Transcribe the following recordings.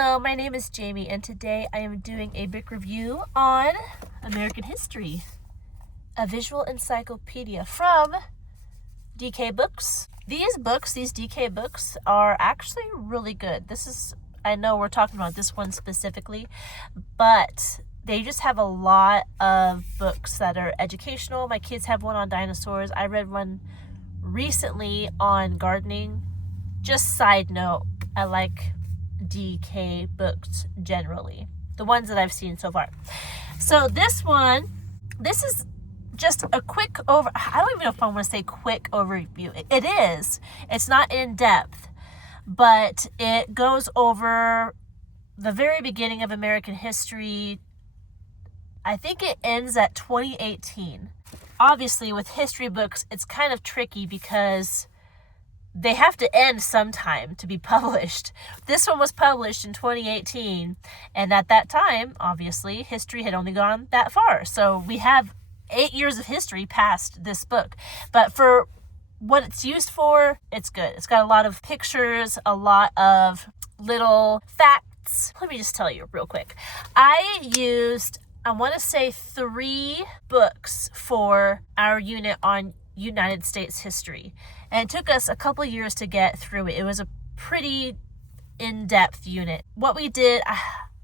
Hello, my name is Jamie, and today I am doing a book review on American history, a visual encyclopedia from DK Books. These DK books, are actually really good. I know we're talking about this one specifically, but they just have a lot of books that are educational. My kids have one on dinosaurs. I read one recently on gardening. Just side note, I like DK books generally, the ones that I've seen so far. So this is just a quick I don't even know if I want to say quick overview. It is. It's not in depth, but it goes over the very beginning of American history. I think it ends at 2018. Obviously, with history books, it's kind of tricky because they have to end sometime to be published. This one was published in 2018, and at that time, obviously, history had only gone that far. So we have 8 years of history past this book. But for what it's used for, it's good. It's got a lot of pictures, a lot of little facts. Let me just tell you real quick. I want to say 3 books for our unit on United States history. And it took us a couple years to get through it. It was a pretty in-depth unit. What we did,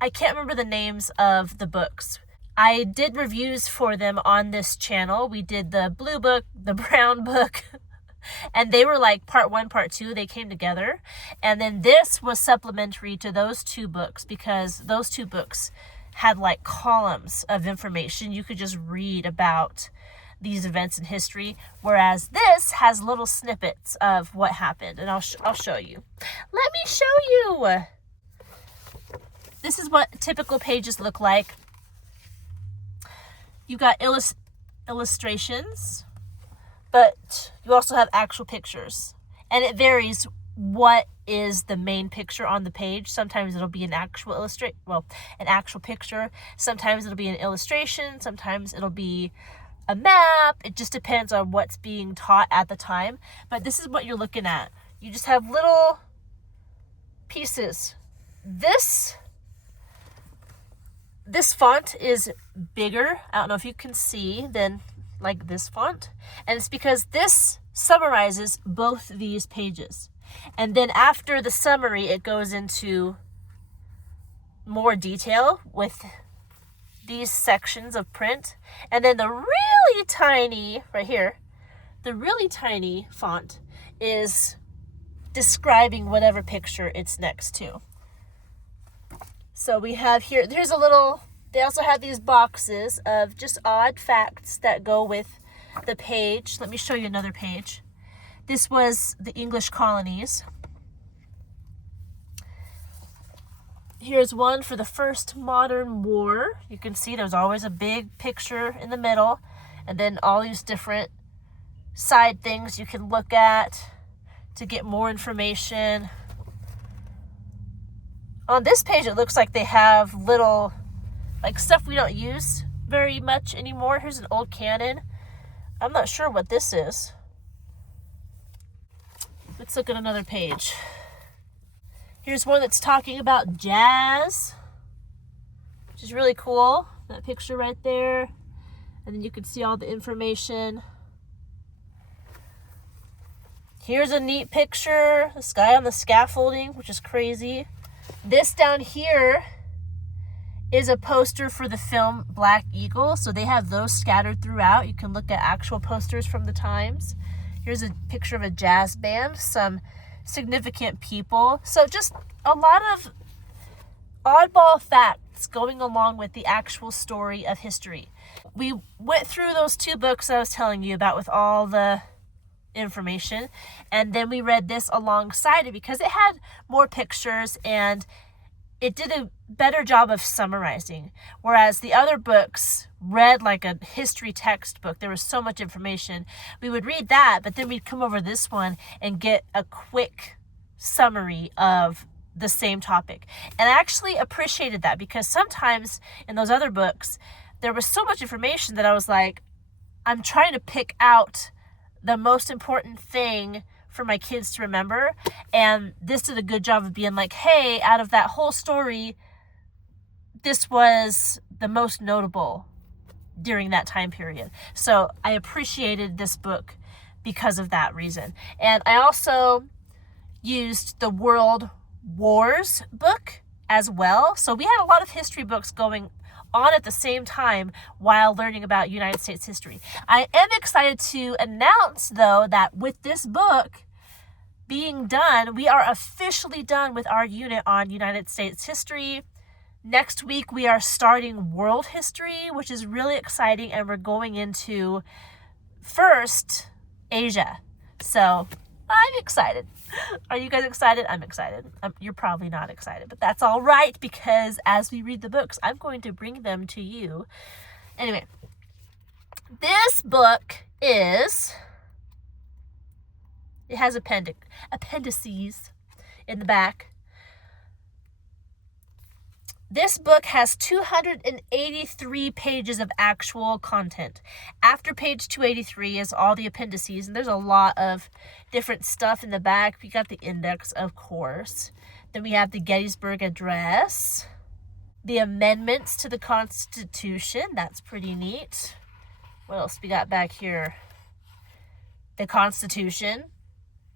I can't remember the names of the books. I did reviews for them on this channel. We did the blue book, the brown book, and they were like part 1, part 2. They came together. And then this was supplementary to those 2 books because those 2 books had like columns of information. You could just read about these events in history, whereas this has little snippets of what happened, and I'll show you. Let me show you. This is what typical pages look like. You got illustrations, but you also have actual pictures, and it varies what is the main picture on the page. Sometimes it'll be an actual picture. Sometimes it'll be an illustration. Sometimes it'll be a map. It just depends on what's being taught at the time. But this is what you're looking at. You just have little pieces. This font is bigger. I don't know if you can see than like this font. And it's because this summarizes both these pages. And then after the summary, it goes into more detail with these sections of print. And then the really tiny, right here, the really tiny font is describing whatever picture it's next to. So we have here, they also have these boxes of just odd facts that go with the page. Let me show you another page. This was the English colonies. Here's one for the first modern war. You can see there's always a big picture in the middle, and then all these different side things you can look at to get more information. On this page, it looks like they have little, like stuff we don't use very much anymore. Here's an old cannon. I'm not sure what this is. Let's look at another page. Here's one that's talking about jazz, which is really cool. That picture right there. And then you can see all the information. Here's a neat picture. This guy on the scaffolding, which is crazy. This down here is a poster for the film Black Eagle. So they have those scattered throughout. You can look at actual posters from the times. Here's a picture of a jazz band, some significant people. So just a lot of oddball facts going along with the actual story of history. We went through those 2 books I was telling you about with all the information, and then we read this alongside it because it had more pictures and it did a better job of summarizing, whereas the other books read like a history textbook. There was so much information. We would read that, but then we'd come over this one and get a quick summary of the same topic. And I actually appreciated that because sometimes in those other books, there was so much information that I was like, I'm trying to pick out the most important thing for my kids to remember. And this did a good job of being like, hey, out of that whole story, this was the most notable during that time period. So I appreciated this book because of that reason. And I also used the World Wars book as well. So we had a lot of history books going on at the same time while learning about United States history. I am excited to announce, though, that with this book being done, we are officially done with our unit on United States history. Next week, we are starting world history, which is really exciting, and we're going into first Asia. So I'm excited. Are you guys excited? I'm excited. You're probably not excited, but that's all right, because as we read the books, I'm going to bring them to you. Anyway, this book it has appendices in the back. This book has 283 pages of actual content. After page 283 is all the appendices, and there's a lot of different stuff in the back. We got the index, of course. Then we have the Gettysburg Address, the amendments to the Constitution. That's pretty neat. What else we got back here? The Constitution.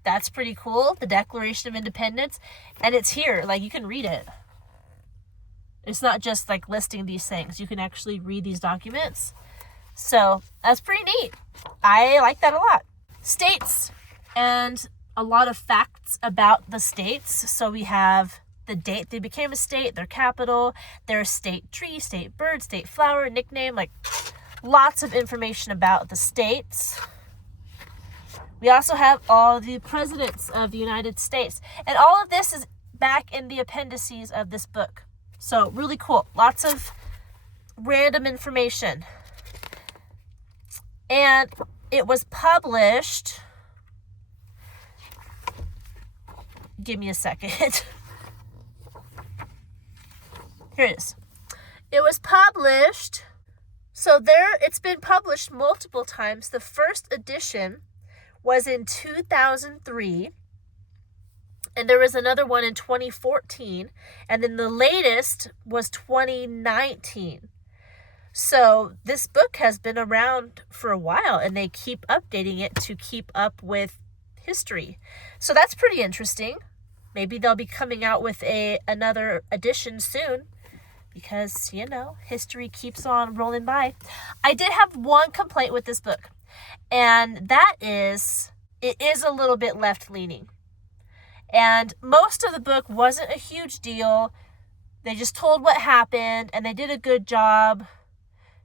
That's pretty cool. The Declaration of Independence. And it's here. Like, you can read it. It's not just like listing these things. You can actually read these documents. So that's pretty neat. I like that a lot. States and a lot of facts about the states. So we have the date they became a state, their capital, their state tree, state bird, state flower, nickname, like lots of information about the states. We also have all the presidents of the United States. And all of this is back in the appendices of this book. So really cool. Lots of random information. And it was published. Give me a second. Here it is. It was published. So it's been published multiple times. The first edition was in 2003. And there was another one in 2014. And then the latest was 2019. So this book has been around for a while, and they keep updating it to keep up with history. So that's pretty interesting. Maybe they'll be coming out with another edition soon, because, history keeps on rolling by. I did have one complaint with this book, and that is it is a little bit left-leaning. And most of the book wasn't a huge deal. They just told what happened, and they did a good job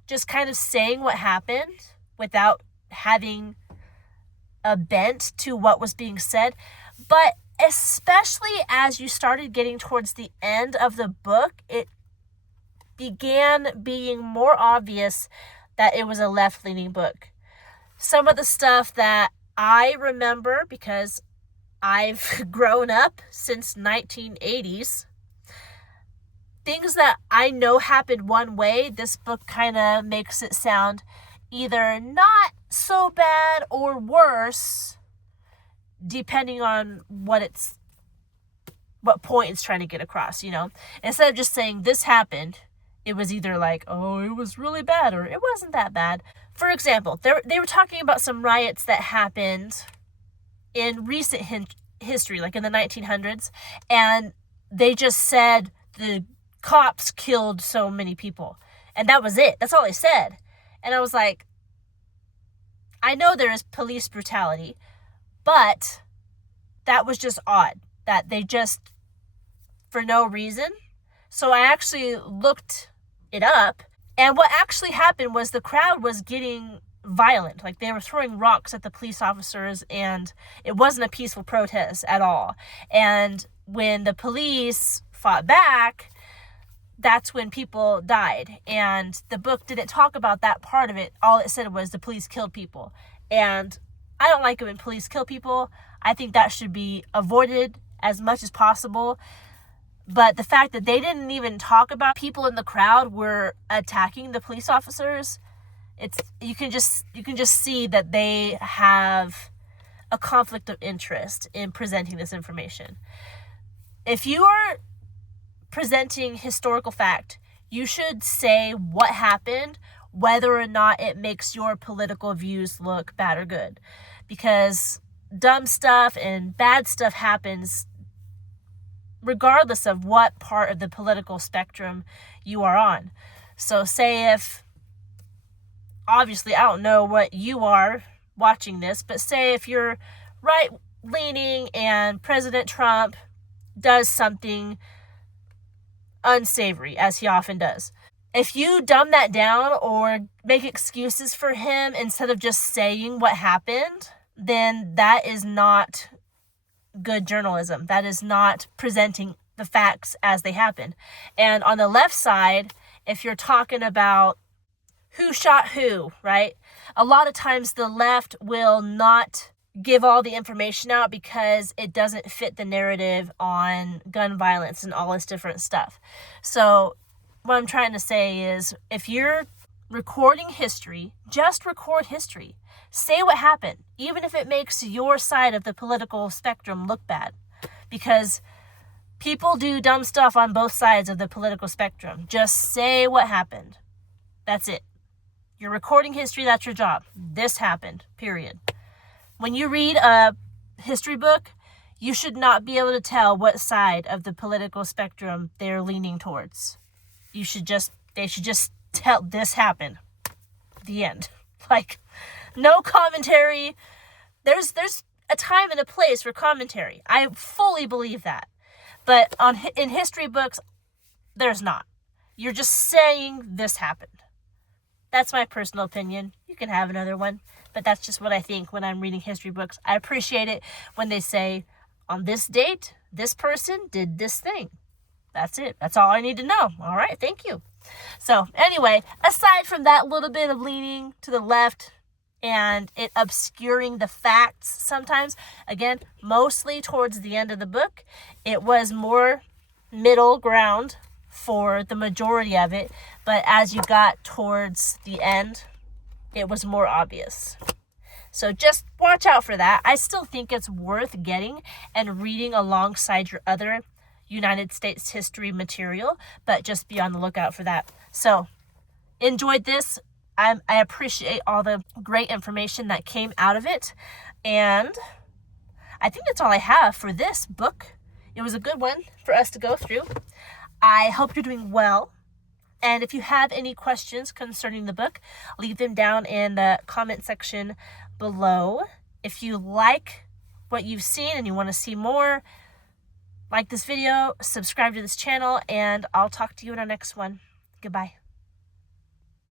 just kind of saying what happened without having a bent to what was being said. But especially as you started getting towards the end of the book, it began being more obvious that it was a left-leaning book. Some of the stuff that I remember, because I've grown up since 1980s. Things that I know happened one way, this book kind of makes it sound either not so bad or worse, depending on what point it's trying to get across, Instead of just saying this happened, it was either like, oh, it was really bad, or it wasn't that bad. For example, they were talking about some riots that happened in recent history, like in the 1900s, and they just said the cops killed so many people, and that was it. That's all they said. And I was like, I know there is police brutality, but that was just odd that they just, for no reason. So I actually looked it up, and what actually happened was the crowd was getting violent. Like, they were throwing rocks at the police officers, and it wasn't a peaceful protest at all. And when the police fought back, that's when people died. And the book didn't talk about that part of it. All it said was the police killed people. And I don't like it when police kill people. I think that should be avoided as much as possible. But the fact that they didn't even talk about people in the crowd were attacking the police officers, you can just see that they have a conflict of interest in presenting this information. If you are presenting historical fact, you should say what happened, whether or not it makes your political views look bad or good. Because dumb stuff and bad stuff happens regardless of what part of the political spectrum you are on. So say if, obviously I don't know what you are watching this, but say if you're right-leaning and President Trump does something unsavory, as he often does. If you dumb that down or make excuses for him instead of just saying what happened, then that is not good journalism. That is not presenting the facts as they happen. And on the left side, if you're talking about who shot who, right? A lot of times the left will not give all the information out because it doesn't fit the narrative on gun violence and all this different stuff. So what I'm trying to say is, if you're recording history, just record history. Say what happened, even if it makes your side of the political spectrum look bad. Because people do dumb stuff on both sides of the political spectrum. Just say what happened. That's it. You're recording history, that's your job. This happened, period. When you read a history book, you should not be able to tell what side of the political spectrum they're leaning towards. They should just tell this happened. The end. Like, no commentary. There's a time and a place for commentary. I fully believe that. But in history books, there's not. You're just saying this happened. That's my personal opinion. You can have another one. But that's just what I think when I'm reading history books. I appreciate it when they say, on this date, this person did this thing. That's it. That's all I need to know. All right, thank you. So anyway, aside from that little bit of leaning to the left and it obscuring the facts sometimes, again, mostly towards the end of the book, it was more middle ground for the majority of it. But as you got towards the end, it was more obvious. So just watch out for that. I still think it's worth getting and reading alongside your other United States history material, but just be on the lookout for that. So enjoyed this. I appreciate all the great information that came out of it. And I think that's all I have for this book. It was a good one for us to go through. I hope you're doing well. And if you have any questions concerning the book, leave them down in the comment section below. If you like what you've seen and you want to see more, like this video, subscribe to this channel, and I'll talk to you in our next one. Goodbye.